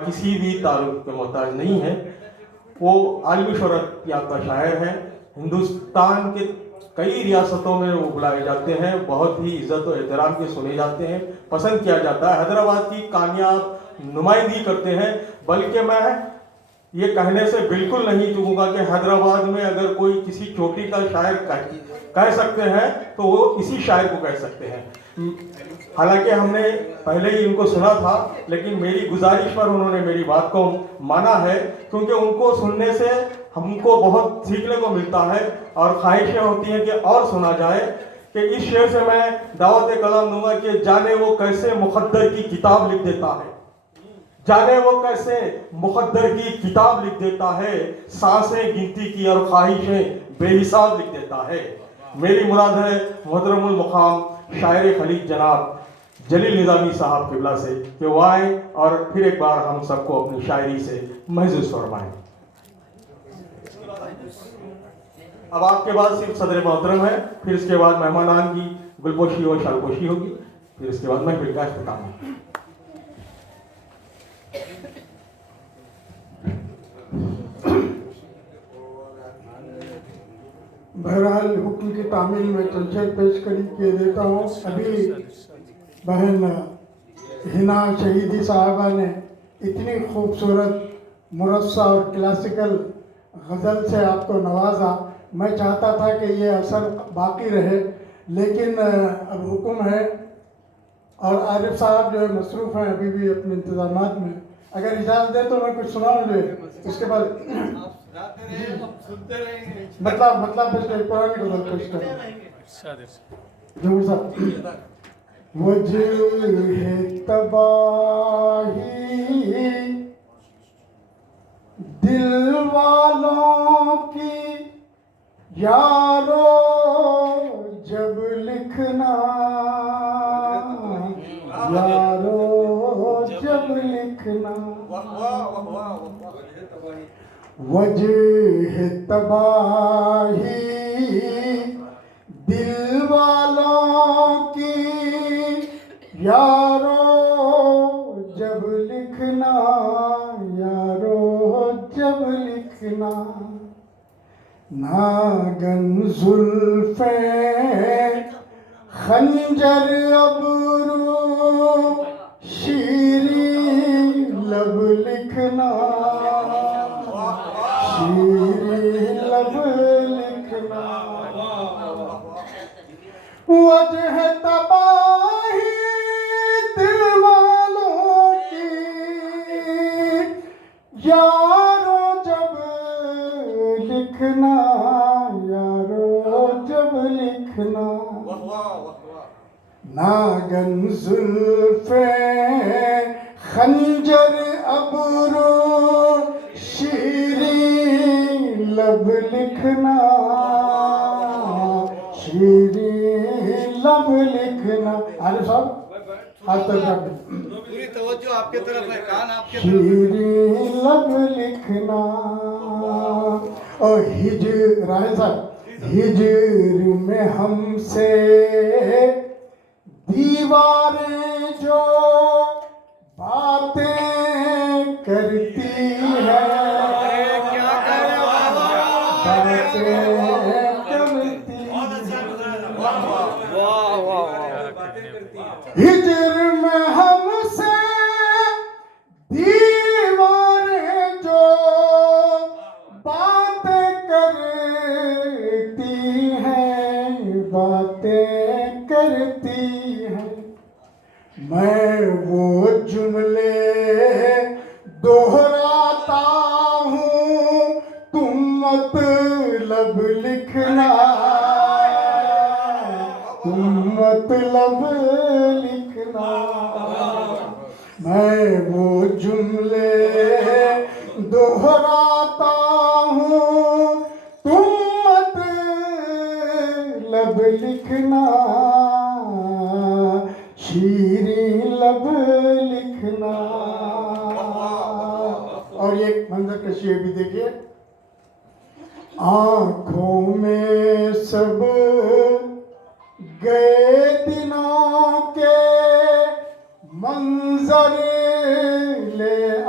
किसी भी तारुफ के मोहताज नहीं है। वो आलमी शोहरत याफ्ता शायर हैं। हिंदुस्तान के कई रियासतों में वो बुलाए जाते हैं, बहुत ही इज्जत और एहतराम के सुने जाते हैं, पसंद किया जाता है, हैदराबाद की कामयाब नुमाइंदगी करते हैं। बल्कि मैं ये कहने से बिल्कुल नहीं चूकूंगा कि हैदराबाद में अगर कोई किसी चोटी का शायर कह सकते हैं तो वो इसी शायर को कह सकते हैं। हालांकि हमने पहले ही इनको सुना था, लेकिन मेरी गुजारिश पर उन्होंने मेरी बात को माना है, क्योंकि उनको सुनने से हमको बहुत सीखने को मिलता है और ख्वाहिशें होती हैं कि और सुना जाए। कि इस शेर से मैं दावत कलाम दूंगा कि जाने वो कैसे मुक़द्दर की किताब लिख देता है, जाने वो कैसे मुक़द्दर की किताब लिख देता है, सांसें गिनती की और ख्वाहिशें बेहिसाब लिख देता है। मेरी मुराद है मोहतरमुल मुकाम शायर खलीज जनाब जलील निज़ामी साहब किबला से कि वो आए और फिर एक बार हम सबको अपनी शायरी से महसूस फरमाएं। अब आपके बाद सिर्फ सदर मोहतरम है, फिर इसके बाद मेहमानान की गुलपोशी और शालपोशी होगी, फिर इसके बाद महफिल का इख्तिताम है। बहरहाल हुक्म की तामील में चंचल पेश किए देता हूँ। अभी बहन हिना शहीदी साहबा ने इतनी खूबसूरत मुरस्सा और क्लासिकल गज़ल से आपको नवाजा। मैं चाहता था कि ये असर बाकी रहे, लेकिन अब हुक्म है और आरिफ साहब जो है मसरूफ़ हैं अभी भी अपने इंतज़ामात में। अगर इजाज़त दे तो मैं कुछ सुनाऊँ जो उसके बाद मतलब पुरानी गज़ल पेश करें। जरूर साहब। वजह तबाही दिल वालों की यारो जब लिखना, यारो जब लिखना। वजह तबाही दिल वालों की यारो जब लिखना, यारो जब लिखना। नागन जुल्फे खंजर अबरू शीरी लब लिखना, शीरी लब लिखना। वजह तबाही दिल वालों की यारो जब लिखना, यारो जब लिखना। नागन जुल्फे खंजर अबरू शीरी लब लिखना, शीरी लब लिखना। आले साहब हाथ तक पूरी तवज्जो आपके तरफ है, कान आपके तरफ। शीरी लब लिखना। और हिजर राय साहब, हिजर में हमसे दीवारें जो बातें करती है, बातें करती है। हिजर में हमसे दीवारें जो बातें करती हैं, बातें करती हैं। मैं वो जुमले दोहराता हूँ, तुम मतलब लिखना, तुम मतलब लिखना। मैं वो जुमले दोहराता हूँ, तुम मतलब लिखना, शीरी लब लिखना। और ये मंजर कशी भी देखिए। आँखों में सब गए दिनों के मंजर ले आ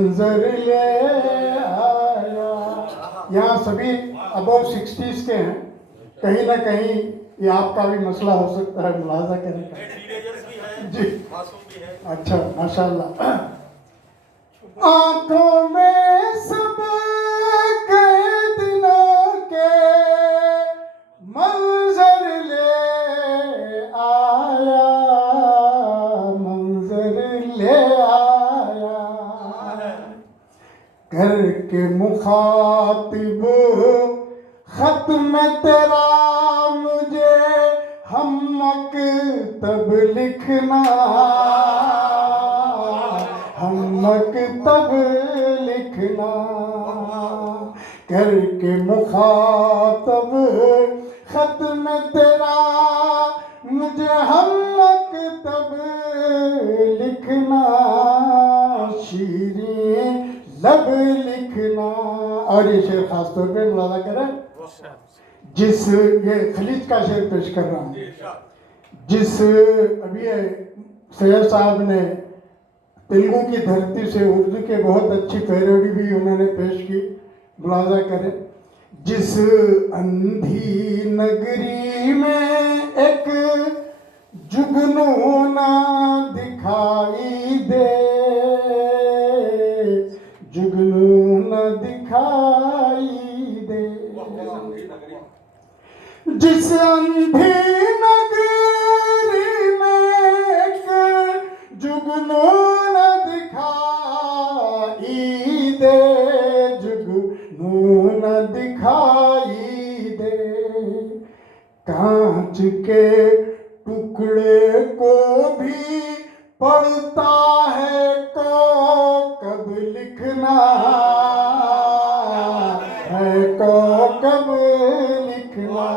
मंजर ले आया। यहाँ सभी अबव 60s के हैं, कहीं ना कहीं ये आपका भी मसला हो सकता है मुलाजा करने का। जी अच्छा माशाल्लाह। आंखों में सब गए दिनों के मंजर ले आया, मंजर ले आया। घर के मुखातिब खत में तेरा मुझे हम मकतब लिखना, हम मकतब लिखना। घर के मुखातब खत में तेरा मुझे हम मकतब लिखना, शीरीं लब लिखना। और ये शेर खास तौर पे मुलाजा करें, जिस ये खलीज का शेर पेश कर रहा हूँ, जिस अभी सैयद साहब ने तेलुगु की धरती से उर्दू के बहुत अच्छी पैरोडी भी उन्होंने पेश की, मुलाजा करें। जिस अंधी नगरी में एक जुगनू ना दिखाई दे, जुगनू ना दिखाई दे। जिस अंधी नगरी में एक जुगनू न दिखाई दे, जुगनू न दिखाई दे। कांच के टुकड़े को भी पढ़ता है कब लिखना है, कब लिखना।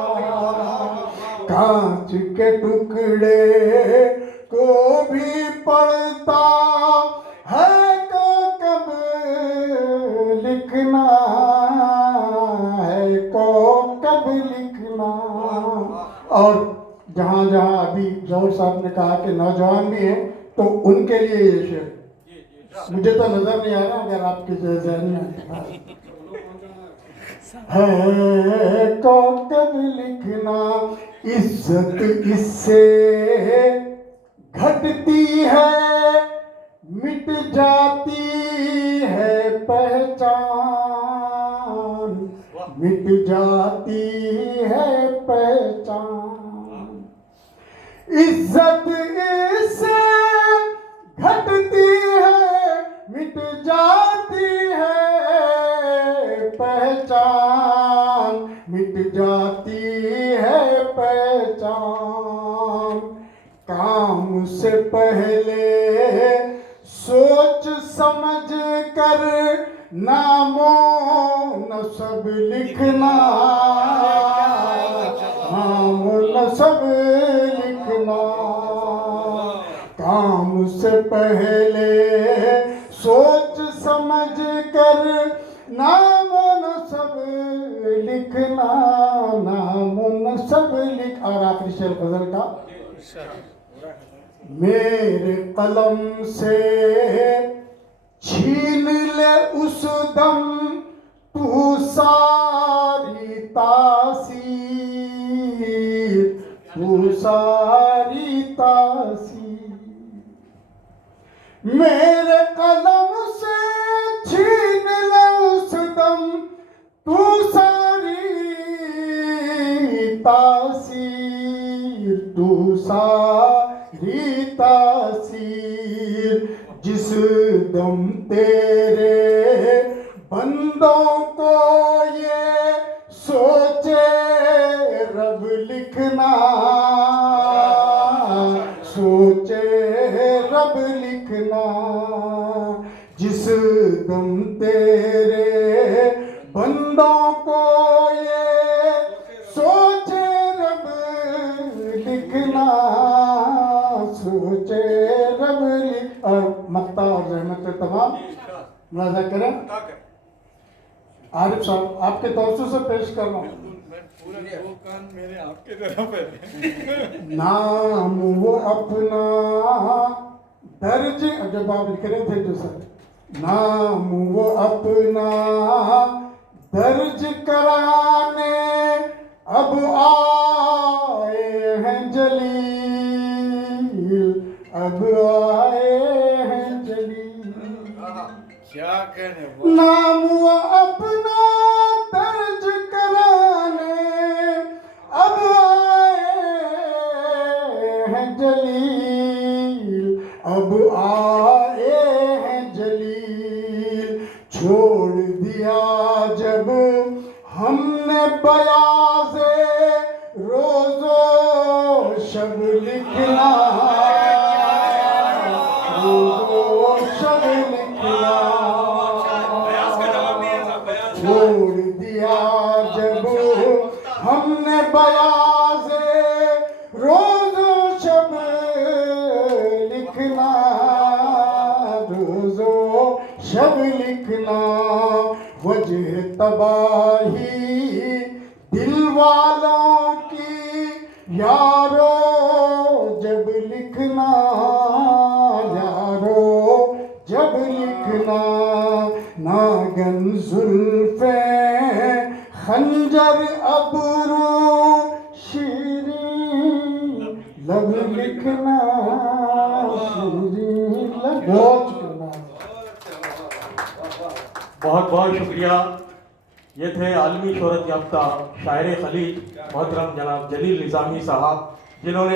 कांच के टुकड़े को भी पढ़ता है कब लिखना है, कब लिखना। और जहाँ जहाँ अभी जौहर साहब ने कहा कि नौजवान भी हैं, तो उनके लिए ये शेर मुझे तो नजर नहीं आ रहा, अगर आपके ज़हन में है कब लिखना। इज्जत इससे घटती है, मिट जाती है पहचान, मिट जाती है पहचान। इज्जत इससे घटती है, मिट जाती है पहचान, मिट जाती है पहचान। काम से पहले सोच समझ कर नामो नसब लिखना, नामो नसब लिखना। काम से पहले सोच समझ कर नामो नसब लिखना, नामो नसब लिख। और आखिरी शेर गजल का, मेरे कलम से छीन ले उस दम तू सारी तासीर, तू सारी तासीर। मेरे कलम से छीन ले उस दम तू सारी तासीर, तू सारी तासीर। जिस दम तेरे बंदों को ये सोचे रब लिखना, सोचे रब लिखना। जिस दम तेरे बंदों को ये सोचे रब लिखना, सोचे रब लिख। और मक्ता और रहमत तमाम मुलाजा करें। आरिफ साहब आपके तवज्जो से पेश कर रहा हूँ। मेरे आपके तरफ है। नाम वो अपना दर्ज, जब आप लिख रहे थे जो सर, नाम वो अपना दर्ज कराने अब आए हैं जलील, अब आए हैं जलील। क्या कहने वो नाम वो अपना दर्ज कराने अब आए हैं जलील, अब आए हैं जलील। छोड़ दिया जब हमने बयाज़े रोज़ो शब लिखना, रोज़ो शब लिखना। छोड़ दिया जब हमने बयाज़े रोज़ो शब लिखना, रोज़ो शब लिखना। वजह तबाही दिल वालों की यारो जब लिखना, यारो जब लिखना। नागन जुल्फे खंजर अबरू शीरीं लब लिखना, शीरीं लब। बहुत शुक्रिया। बहुत बहुत शुक्रिया। ये थे आलमी शोहरत याफ्ता शायर खलीज मोहतरम जनाब जलील निज़ामी साहब, जिन्होंने